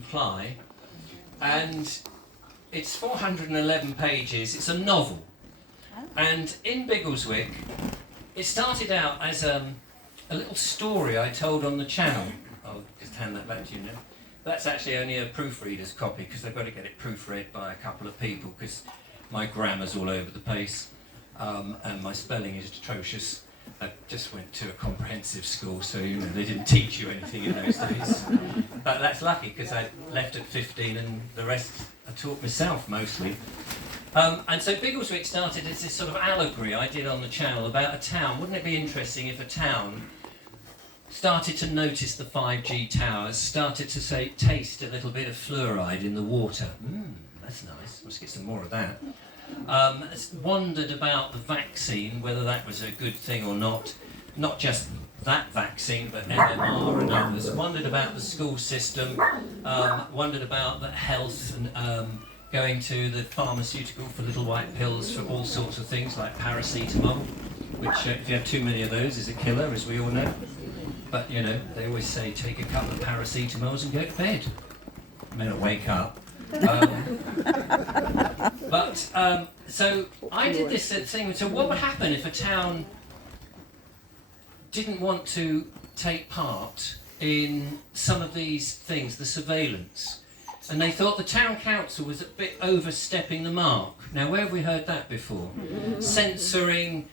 comply, and it's 411 pages. It's a novel, and in Biggleswick, it started out as a little story I told on the channel. I'll just hand that back to you now. That's actually only a proofreader's copy because they've got to get it proofread by a couple of people because my grammar's all over the place and my spelling is atrocious. I just went to a comprehensive school, so they didn't teach you anything in those days. But that's lucky because I left at 15 and the rest I taught myself mostly. And so Biggleswick started as this sort of allegory I did on the channel about a town. Wouldn't it be interesting if a town started to notice the 5G towers, started to taste a little bit of fluoride in the water. That's nice, let's get some more of that. Wondered about the vaccine, whether that was a good thing or not just that vaccine, but MMR and others. Wondered about the school system, wondered about the health and going to the pharmaceutical for little white pills for all sorts of things like paracetamol, which if you have too many of those is a killer, as we all know. But they always say take a couple of paracetamols and go to bed. I may not wake up. So I did this thing. So what would happen if a town didn't want to take part in some of these things, the surveillance? And they thought the town council was a bit overstepping the mark. Now, where have we heard that before? Censoring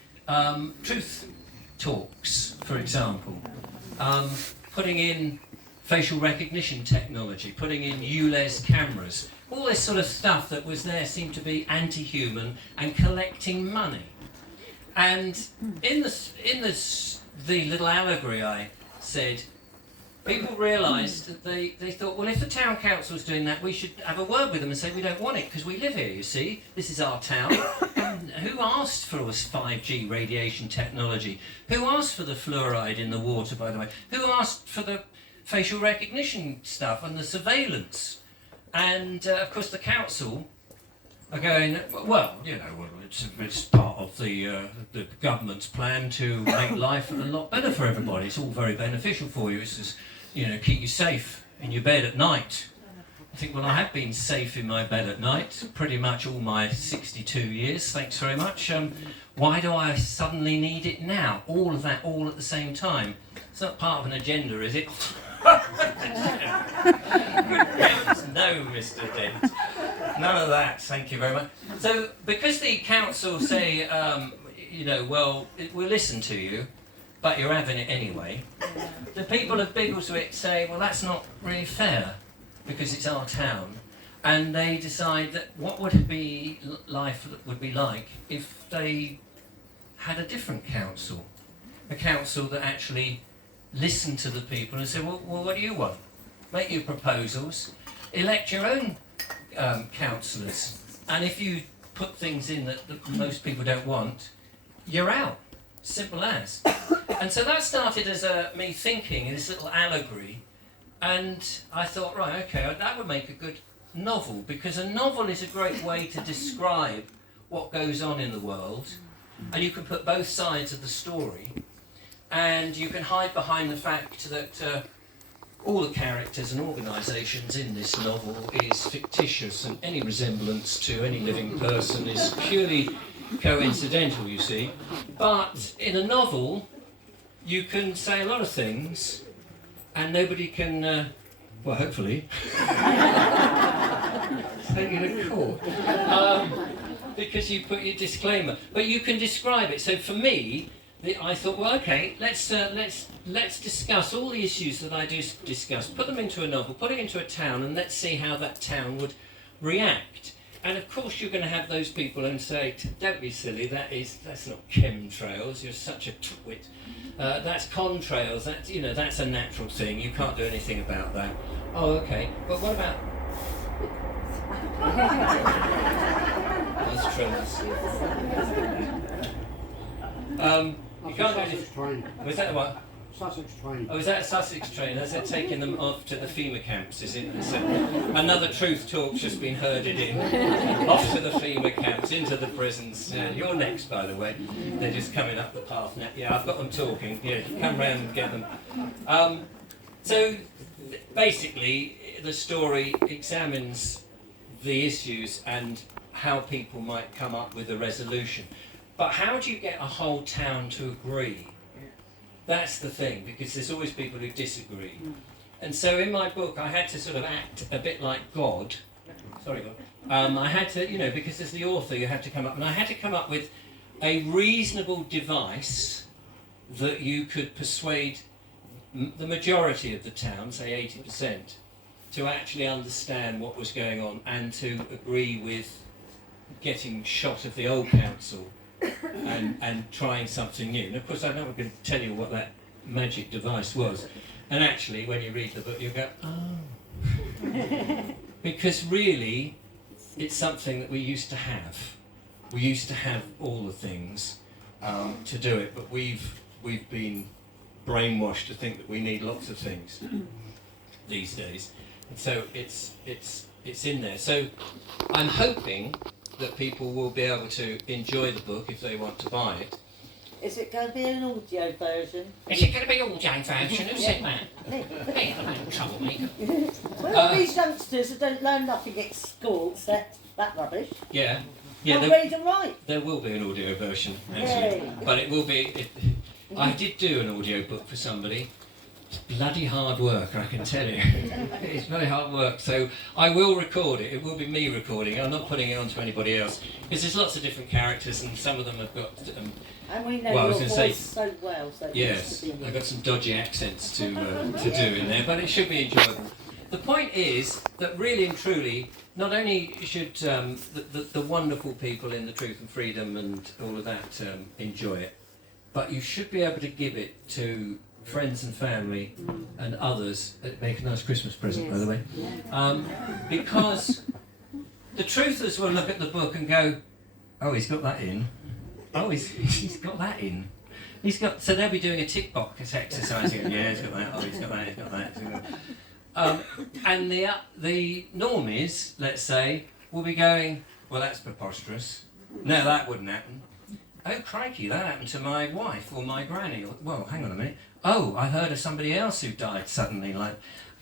truth talks, for example. Putting in facial recognition technology, putting in ULEZ cameras, all this sort of stuff that was there seemed to be anti-human and collecting money. And in the little allegory I said, people realised that they thought, well, if the town council was doing that, we should have a word with them and say we don't want it because we live here, you see. This is our town. Who asked for us 5G radiation technology? Who asked for the fluoride in the water, by the way? Who asked for the facial recognition stuff and the surveillance? And, of course, the council are going, well, it's part of the government's plan to make life a lot better for everybody. It's all very beneficial for you. It's just, keep you safe in your bed at night. I think, well, I have been safe in my bed at night pretty much all my 62 years, thanks very much. Why do I suddenly need it now? All of that, all at the same time. It's not part of an agenda, is it? No, Mr. Dent. None of that, thank you very much. So, because the council say, well, we'll listen to you, but you're having it anyway, the people of Biggleswick say, well, that's not really fair, because it's our town, and they decide that what would life would be like if they had a different council, a council that actually listened to the people and said, well, what do you want? Make your proposals, elect your own councillors, and if you put things in that most people don't want, you're out. Simple as. And so that started as me thinking, this little allegory. And I thought, right, okay, that would make a good novel, because a novel is a great way to describe what goes on in the world, and you can put both sides of the story, and you can hide behind the fact that all the characters and organisations in this novel is fictitious, and any resemblance to any living person is purely coincidental, you see. But in a novel, you can say a lot of things, and nobody can, well, hopefully, take you to court, because you put your disclaimer. But you can describe it. So for me, I thought, well, okay, let's discuss all the issues that I do discuss. Put them into a novel, put it into a town, and let's see how that town would react. And of course, you're going to have those people and say, "Don't be silly. That's not chemtrails. You're such a twit. That's contrails. That's a natural thing. You can't do anything about that." Oh, okay. But what about? That's trends. You can't do anything. Was that what? Sussex train. Oh, is that a Sussex train? Is it taking them off to the FEMA camps? Is it? So another truth talk's just been herded in. Off to the FEMA camps, into the prisons. You're next, by the way. They're just coming up the path now. Yeah, I've got them talking. Yeah, come round and get them. So basically, the story examines the issues and how people might come up with a resolution. But how do you get a whole town to agree? That's the thing, because there's always people who disagree. And so in my book, I had to sort of act a bit like God. Sorry, God. I had to, because as the author, you have to come up, and I had to come up with a reasonable device that you could persuade the majority of the town, say 80%, to actually understand what was going on and to agree with getting shot of the old council and trying something new. And of course, I'm not going to tell you what that magic device was. And actually, when you read the book, you'll go, oh. Because really, it's something that we used to have. We used to have all the things to do it, but we've been brainwashed to think that we need lots of things these days. And so it's in there. So I'm hoping that people will be able to enjoy the book if they want to buy it. Is it going to be an audio version? Is it going to be an audio version? Who said that? Hey, I'm in trouble, mate. Well, these youngsters that don't learn nothing at school, so that rubbish. Yeah. Can't read and write. There will be an audio version, actually. But it will be... I did do an audio book for somebody. It's bloody hard work, I can tell you. It's very hard work. So I will record it. It will be me recording. I'm not putting it on to anybody else. Because there's lots of different characters and some of them have got... and we know your voice so well. So yes, I've got some dodgy accents to do in there, but it should be enjoyable. The point is that really and truly, not only should the wonderful people in the Truth and Freedom and all of that enjoy it, but you should be able to give it to friends and family and others. Make a nice Christmas present, by the way. Because the truthers will look at the book and go, oh, he's got that in. Oh, he's got that in. So they'll be doing a tick box exercise here. Yeah, he's got that. Oh, he's got that. He's got that. And the normies, let's say, will be going, well, that's preposterous. No, that wouldn't happen. Oh, crikey, that happened to my wife or my granny. Well, hang on a minute. Oh, I heard of somebody else who died suddenly.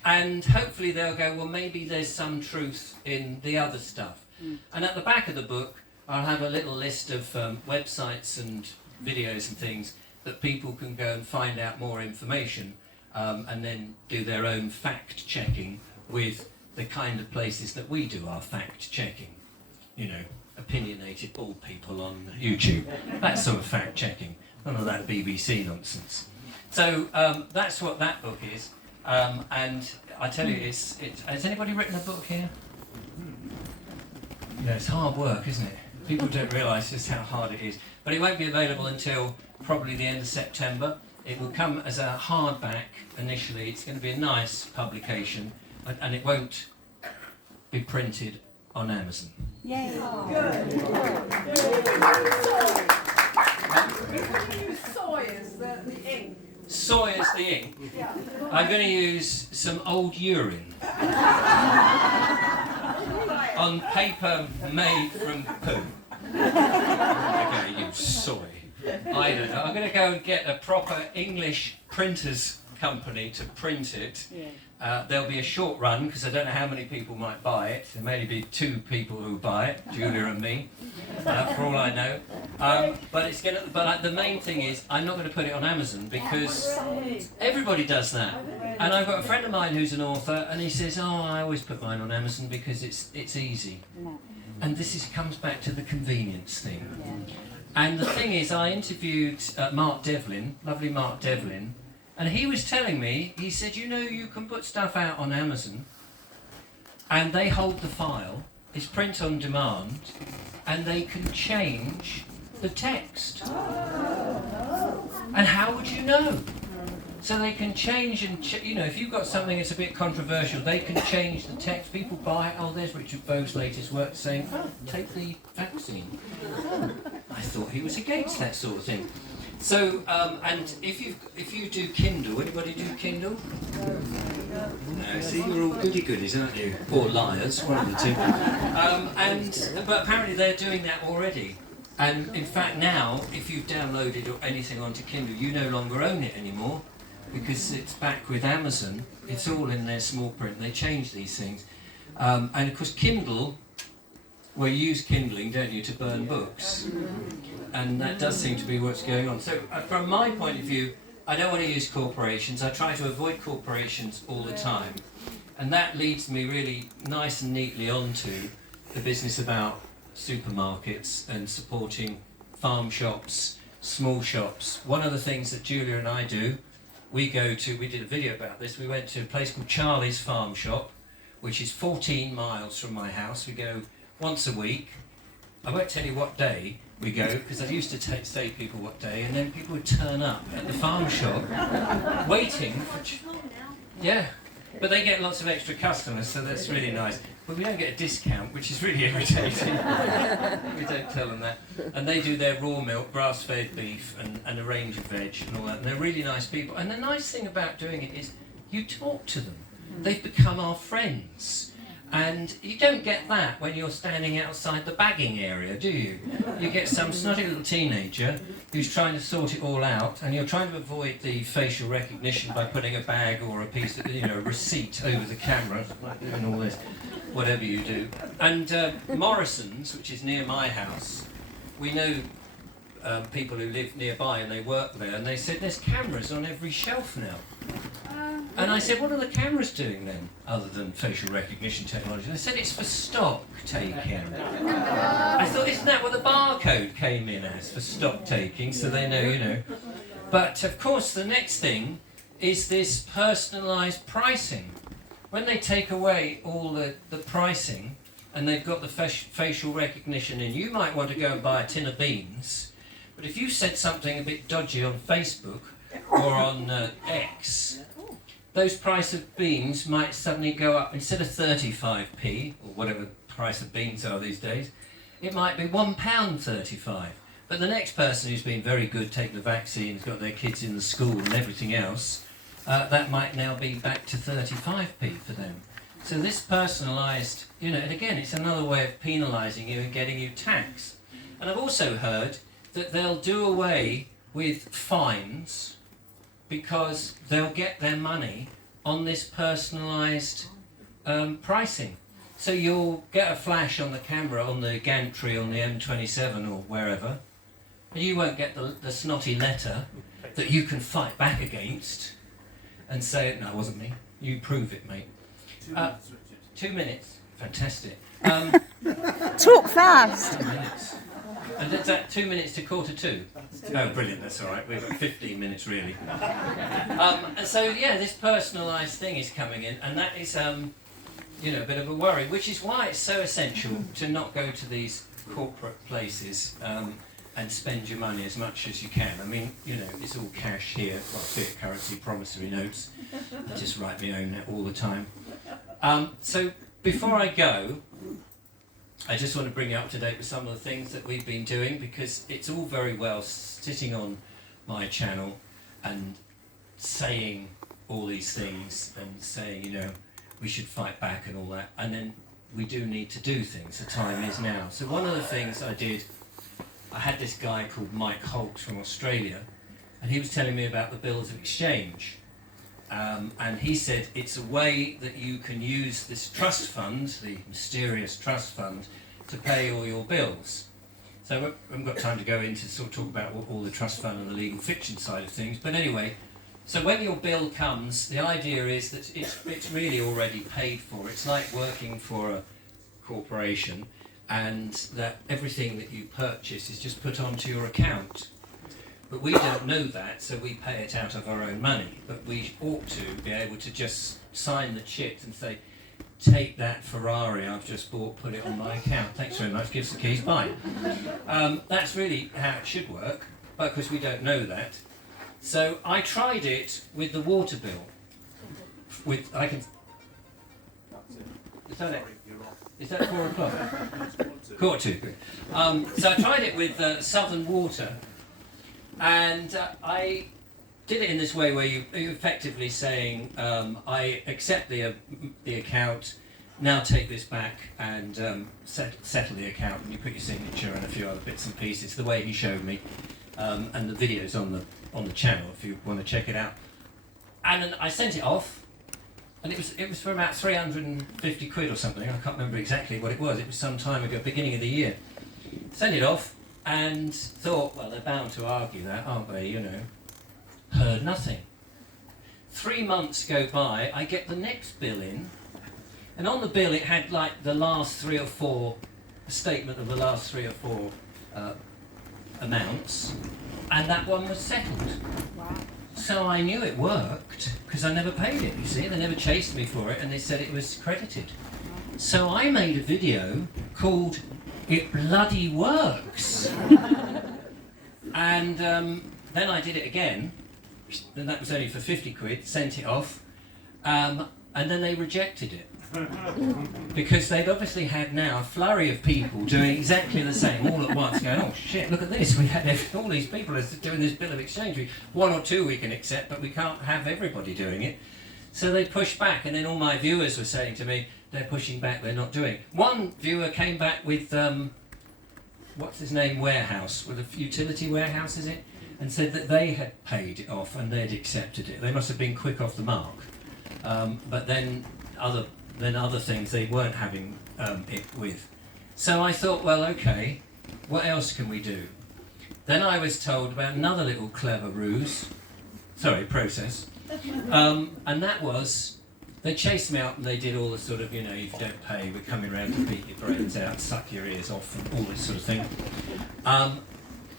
And hopefully they'll go, well, maybe there's some truth in the other stuff. And at the back of the book, I'll have a little list of websites and videos and things that people can go and find out more information and then do their own fact-checking with the kind of places that we do our fact-checking. Opinionated bald people on YouTube. That sort of fact-checking. None of that BBC nonsense. So that's what that book is. And I tell you, has anybody written a book here? It's hard work, isn't it? People don't realise just how hard it is. But it won't be available until probably the end of September. It will come as a hardback initially. It's going to be a nice publication, and it won't be printed on Amazon. Yeah. Good. Use soy as the ink. Soy as the ink. Yeah. I'm going to use some old urine on paper made from poo. I'm going to use soy. I don't know. I'm going to go and get a proper English printers company to print it. There'll be a short run because I don't know how many people might buy it. There may be 2 people who buy it, Julia and me, for all I know. But it's going to. But the main thing is, I'm not going to put it on Amazon because everybody does that. And I've got a friend of mine who's an author, and he says, "Oh, I always put mine on Amazon because it's easy." And this comes back to the convenience thing. And the thing is, I interviewed Mark Devlin, lovely Mark Devlin. And he was telling me, he said, you can put stuff out on Amazon and they hold the file, it's print on demand, and they can change the text. And how would you know? So they can change and, if you've got something that's a bit controversial, they can change the text. People buy it. Oh, there's Richard Vobes' latest work saying, oh, take the vaccine. I thought he was against that sort of thing. So, and if you do Kindle, anybody do Kindle? No, see, you're all goody-goodies, aren't you? Or liars, one of the two. But apparently they're doing that already. And in fact now, if you've downloaded anything onto Kindle, you no longer own it anymore. because it's back with Amazon. It's all in their small print. They change these things. And of course Kindle, well, you use kindling, don't you, to burn books? And that does seem to be what's going on. So from my point of view, I don't want to use corporations. I try to avoid corporations all the time. And that leads me really nice and neatly onto the business about supermarkets and supporting farm shops, small shops. One of the things that Julia and I do, we did a video about this, we went to a place called Charlie's Farm Shop, which is 14 miles from my house. We go once a week. I won't tell you what day we go, because I used to say to people what day, and then people would turn up at the farm shop waiting for... Yeah, but they get lots of extra customers, so that's really nice. But we don't get a discount, which is really irritating. We don't tell them that. And they do their raw milk, grass-fed beef, and a range of veg and all that. And they're really nice people. And the nice thing about doing it is you talk to them. They've become our friends. And you don't get that when you're standing outside the bagging area, do you? You get some snotty little teenager who's trying to sort it all out, and you're trying to avoid the facial recognition by putting a bag or a piece of, a receipt over the camera, like doing all this, whatever you do. And Morrison's, which is near my house, we know people who live nearby and they work there, and they said there's cameras on every shelf now. And I said, what are the cameras doing then, other than facial recognition technology? They said it's for stock taking. I thought, isn't that what the barcode came in as, for stock taking, so they know, But of course, the next thing is this personalised pricing. When they take away all the pricing, and they've got the facial recognition in, you might want to go and buy a tin of beans, but if you said something a bit dodgy on Facebook or on X, those price of beans might suddenly go up. Instead of 35p, or whatever the price of beans are these days, it might be £1.35. But the next person who's been very good, taking the vaccine, got their kids in the school and everything else, that might now be back to 35p for them. So this personalised, and again, it's another way of penalising you and getting you taxed. And I've also heard that they'll do away with fines because they'll get their money on this personalised pricing. So you'll get a flash on the camera, on the gantry, on the M27 or wherever, and you won't get the snotty letter that you can fight back against and say, no, it wasn't me. You prove it, mate. 2 minutes, Richard. 2 minutes? Fantastic. Talk fast. 2 minutes. And is that 2 minutes to 1:45? Oh, brilliant, that's all right. We've got 15 minutes, really. And so, this personalised thing is coming in, and that is, a bit of a worry, which is why it's so essential to not go to these corporate places and spend your money as much as you can. I mean, it's all cash here, fiat currency, promissory notes. I just write my own all the time. So, before I go, I just want to bring you up to date with some of the things that we've been doing, because it's all very well sitting on my channel and saying all these things and saying, we should fight back and all that, and then we do need to do things. The time is now. So one of the things I did, I had this guy called Mike Holt from Australia, and he was telling me about the bills of exchange. And he said it's a way that you can use this trust fund, the mysterious trust fund, to pay all your bills. So I haven't got time to go into sort of talk about all the trust fund and the legal fiction side of things. But anyway, so when your bill comes, the idea is that it's really already paid for. It's like working for a corporation, and that everything that you purchase is just put onto your account. But we don't know that, so we pay it out of our own money. But we ought to be able to just sign the chit and say, take that Ferrari I've just bought, put it on my account. Thanks very much, give us the keys, bye. That's really how it should work, because we don't know that. So I tried it with the water bill. Is that it? Is that 4 o'clock? 1:45, good. So I tried it with Southern Water. And I did it in this way where you're effectively saying, I accept the account, now take this back and settle the account, and you put your signature and a few other bits and pieces, the way he showed me, and the video's on the channel if you want to check it out. And then I sent it off, and it was for about 350 quid or something. I can't remember exactly what it was. It was some time ago, beginning of the year. Sent it off and thought, well, they're bound to argue that, aren't they? You know. Heard nothing. 3 months go by, I get the next bill in, and on the bill it had like the last 3 or 4, a statement of the last 3 or 4 amounts, and that one was settled. Wow. So I knew it worked, because I never paid it, you see. They never chased me for it, and they said it was credited. So I made a video called It Bloody Works. And then I did it again, and that was only for 50 quid, sent it off, and then they rejected it. Because they've obviously had now a flurry of people doing exactly the same all at once, going, oh shit, look at this, we had all these people doing this bill of exchange. 1 or 2 we can accept, but we can't have everybody doing it. So they pushed back, and then all my viewers were saying to me, they're pushing back, they're not doing it. One viewer came back with, what's his name, warehouse, with a utility warehouse, is it? And said that they had paid it off and they'd accepted it. They must have been quick off the mark. But then other things they weren't having it with. So I thought, well, okay, what else can we do? Then I was told about another little clever process. And that was, they chased me out and they did all the sort of, you know, if you don't pay, we're coming around to beat your brains out, suck your ears off, and all this sort of thing.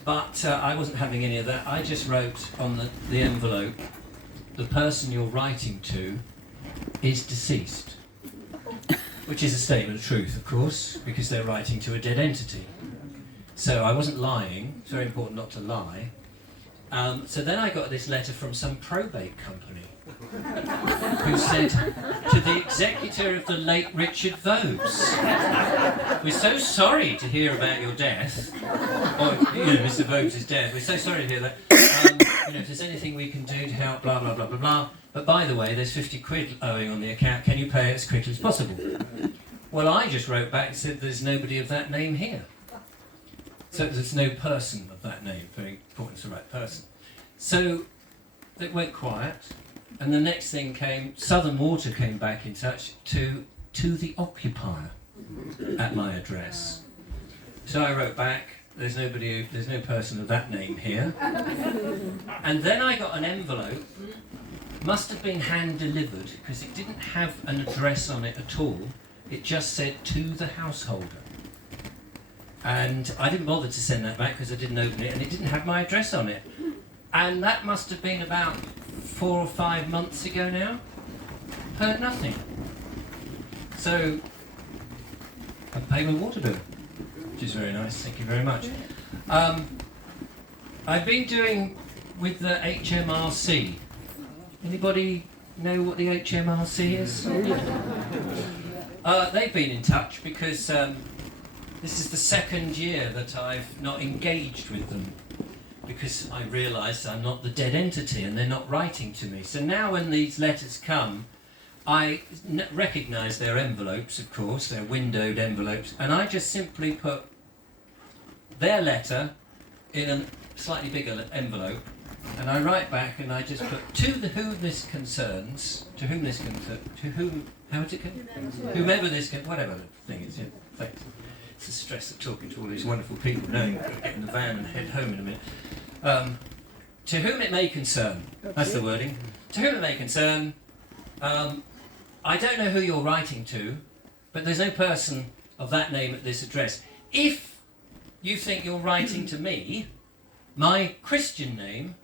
But I wasn't having any of that. I just wrote on the envelope, the person you're writing to is deceased. Which is a statement of truth, of course, because they're writing to a dead entity. So I wasn't lying. It's very important not to lie. So then I got this letter from some probate company who said, to the executor of the late Richard Vobes, we're so sorry to hear about your death, or, you know, Mr. Vobes' death, we're so sorry to hear that. You know, if there's anything we can do to help, blah, blah, blah, blah, blah. But by the way, there's 50 quid owing on the account, can you pay it as quickly as possible? Well, I just wrote back and said there's nobody of that name here. So there's no person of that name, very important to the right person. So it went quiet, and the next thing came, Southern Water came back in touch to the occupier at my address. So I wrote back, there's no person of that name here. And then I got an envelope, must have been hand delivered, because it didn't have an address on it at all. It just said to the householder. And I didn't bother to send that back because I didn't open it, and it didn't have my address on it. And that must have been about 4 or 5 months ago now. Heard nothing. So I paid my water bill, which is very nice, thank you very much. I've been doing with the HMRC. Anybody know what the HMRC is? They've been in touch because this is the second year that I've not engaged with them, because I realised I'm not the dead entity and they're not writing to me. So now when these letters come, I recognise their envelopes, of course, they're windowed envelopes, and I just simply put their letter in a slightly bigger envelope, and I write back and I just put whomever this concerns, whatever the thing is, yeah, thanks. It's the stress of talking to all these wonderful people, knowing I've got to get in the van and head home in a minute. To whom it may concern, that's the wording. To whom it may concern, I don't know who you're writing to, but there's no person of that name at this address. If you think you're writing to me, my Christian name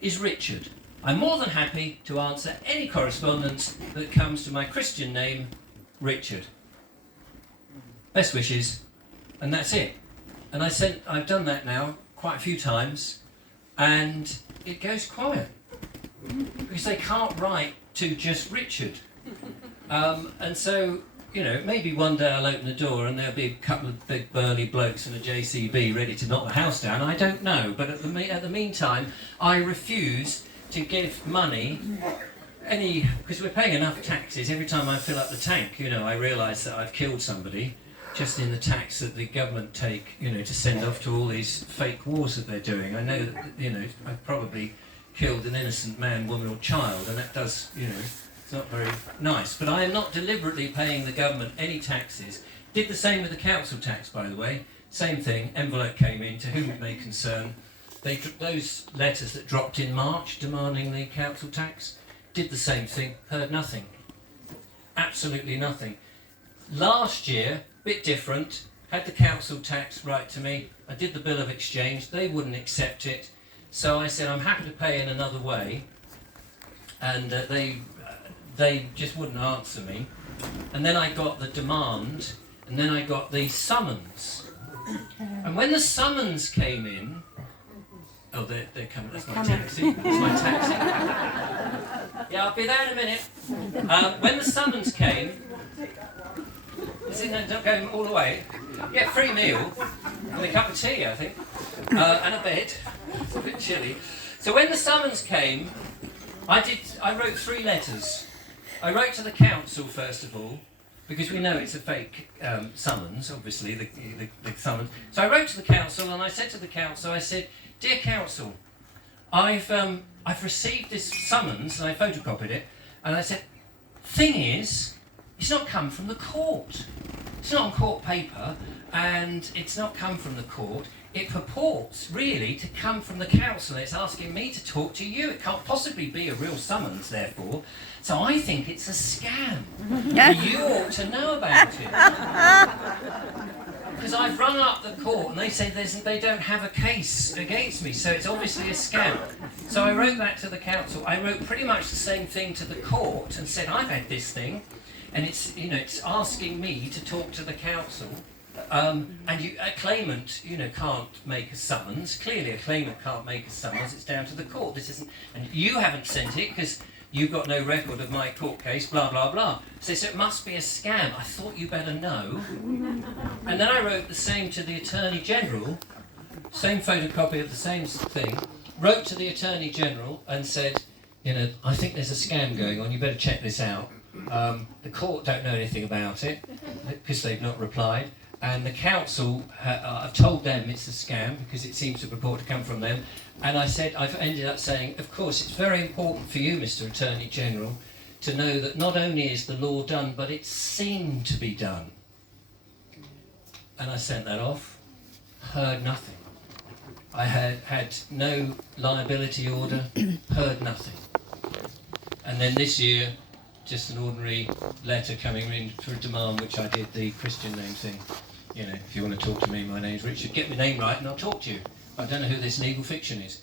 is Richard. I'm more than happy to answer any correspondence that comes to my Christian name, Richard. Best wishes, and that's it. And I've done that now quite a few times, and it goes quiet because they can't write to just Richard. And so, you know, maybe one day I'll open the door and there'll be a couple of big burly blokes and a JCB ready to knock the house down. I don't know, but at the meantime, I refuse to give money because we're paying enough taxes. Every time I fill up the tank, you know, I realise that I've killed somebody just in the tax that the government take, you know, to send off to all these fake wars that they're doing. I know that, you know, I've probably killed an innocent man, woman or child, and that does, it's not very nice. But I am not deliberately paying the government any taxes. Did the same with the council tax, by the way. Same thing, envelope came in, to whom it may concern. Those letters that dropped in March demanding the council tax, did the same thing, heard nothing. Absolutely nothing. Last year, bit different, had the council tax write to me, I did the bill of exchange, they wouldn't accept it, so I said I'm happy to pay in another way, and they just wouldn't answer me. And then I got the demand, and then I got the summons. And when the summons came in, oh, they're coming, that's my taxi, that's my taxi. Yeah, I'll be there in a minute. When the summons came, don't go all the way. Get free meal and a cup of tea, I think, and a bed. It's a bit chilly. So when the summons came, I wrote 3 letters. I wrote to the council first of all, because we know it's a fake summons, obviously the summons. So I wrote to the council and I said to the council, I said, "Dear council, I've received this summons," and I photocopied it, and I said, "Thing is, it's not come from the court. It's not on court paper, and it's not come from the court. It purports, really, to come from the council. It's asking me to talk to you. It can't possibly be a real summons, therefore. So I think it's a scam. You ought to know about it." Because I've rung up the court and they say they don't have a case against me, so it's obviously a scam. So I wrote that to the council. I wrote pretty much the same thing to the court and said, "I've had this thing, and it's asking me to talk to the council. And a claimant, can't make a summons. Clearly, a claimant can't make a summons. It's down to the court. This isn't, and you haven't sent it because you've got no record of my court case. Blah blah blah. So it must be a scam. I thought you better know." And then I wrote the same to the Attorney General, same photocopy of the same thing. Wrote to the Attorney General and said, "I think there's a scam going on. You better check this out. The court don't know anything about it because they've not replied. And the council, I've told them it's a scam because it seems to purport to come from them." And I've ended up saying, "Of course, it's very important for you, Mr. Attorney General, to know that not only is the law done, but it's seen to be done." And I sent that off, heard nothing. I had no liability order, heard nothing. And then this year, just an ordinary letter coming in for a demand, which I did the Christian name thing. If you want to talk to me, my name's Richard. Get my name right and I'll talk to you. I don't know who this legal fiction is.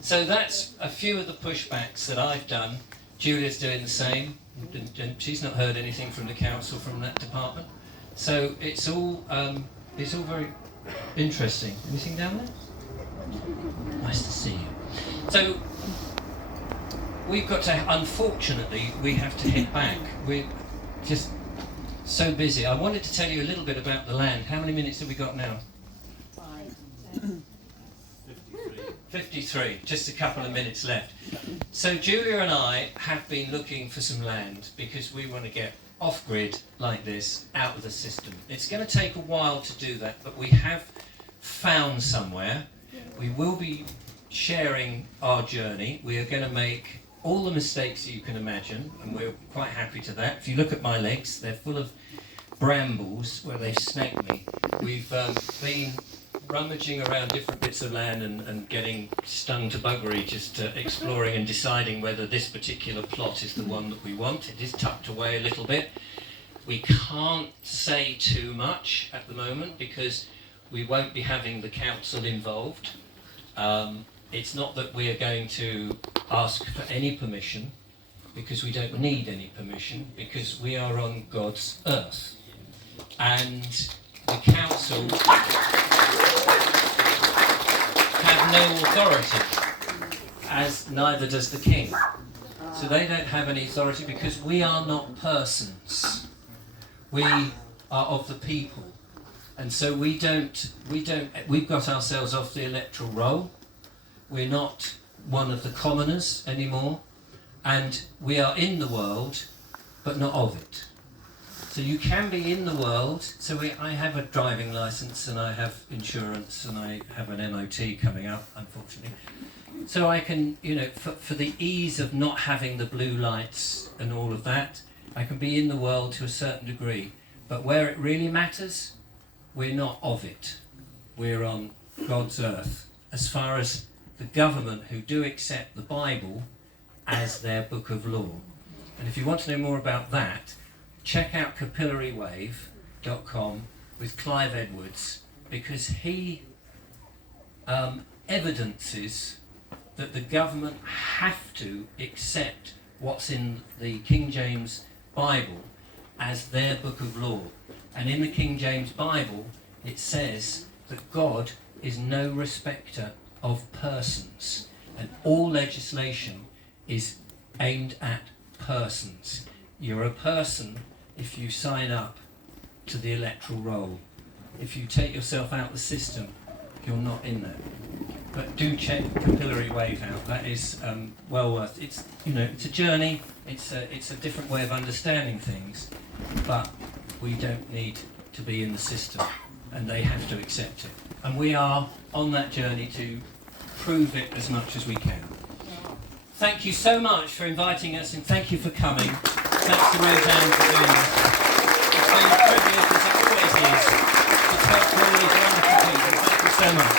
So that's a few of the pushbacks that I've done. Julia's doing the same. And she's not heard anything from the council from that department. So it's all very interesting. Anything down there? Nice to see you. So we've got to, unfortunately, we have to head back. We're just so busy. I wanted to tell you a little bit about the land. How many minutes have we got now? 53, just a couple of minutes left. So Julia and I have been looking for some land because we want to get off-grid like this out of the system. It's going to take a while to do that, but we have found somewhere. We will be sharing our journey. We are going to make all the mistakes that you can imagine, and we're quite happy to that. If you look at my legs, they're full of brambles where they've snagged me. We've been rummaging around different bits of land and getting stung to buggery, just exploring and deciding whether this particular plot is the one that we want. It is tucked away a little bit. We can't say too much at the moment because we won't be having the council involved. It's not that we are going to ask for any permission, because we don't need any permission, because we are on God's earth. And the council have no authority, as neither does the king. So they don't have any authority because we are not persons. We are of the people. And so we've got ourselves off the electoral roll. We're not one of the commoners anymore, and we are in the world, but not of it. So you can be in the world. So I have a driving license, and I have insurance, and I have an MOT coming up, unfortunately. So I can, for the ease of not having the blue lights and all of that, I can be in the world to a certain degree. But where it really matters, we're not of it. We're on God's earth. As far as the government who do accept the Bible as their book of law. And if you want to know more about that, check out capillarywave.com with Clive Edwards, because he evidences that the government have to accept what's in the King James Bible as their book of law. And in the King James Bible, it says that God is no respecter of persons, and all legislation is aimed at persons. You're a person if you sign up to the electoral roll. If you take yourself out of the system, you're not in there. But do check Capillary Wave out. That is well worth. It's it's a journey. It's a different way of understanding things, but we don't need to be in the system, and they have to accept it. And we are on that journey to prove it as much as we can. Thank you so much for inviting us, and thank you for coming. Thanks to Roseanne for doing this. It's been a privilege, as it always is, to talk to all these wonderful people. Thank you so much.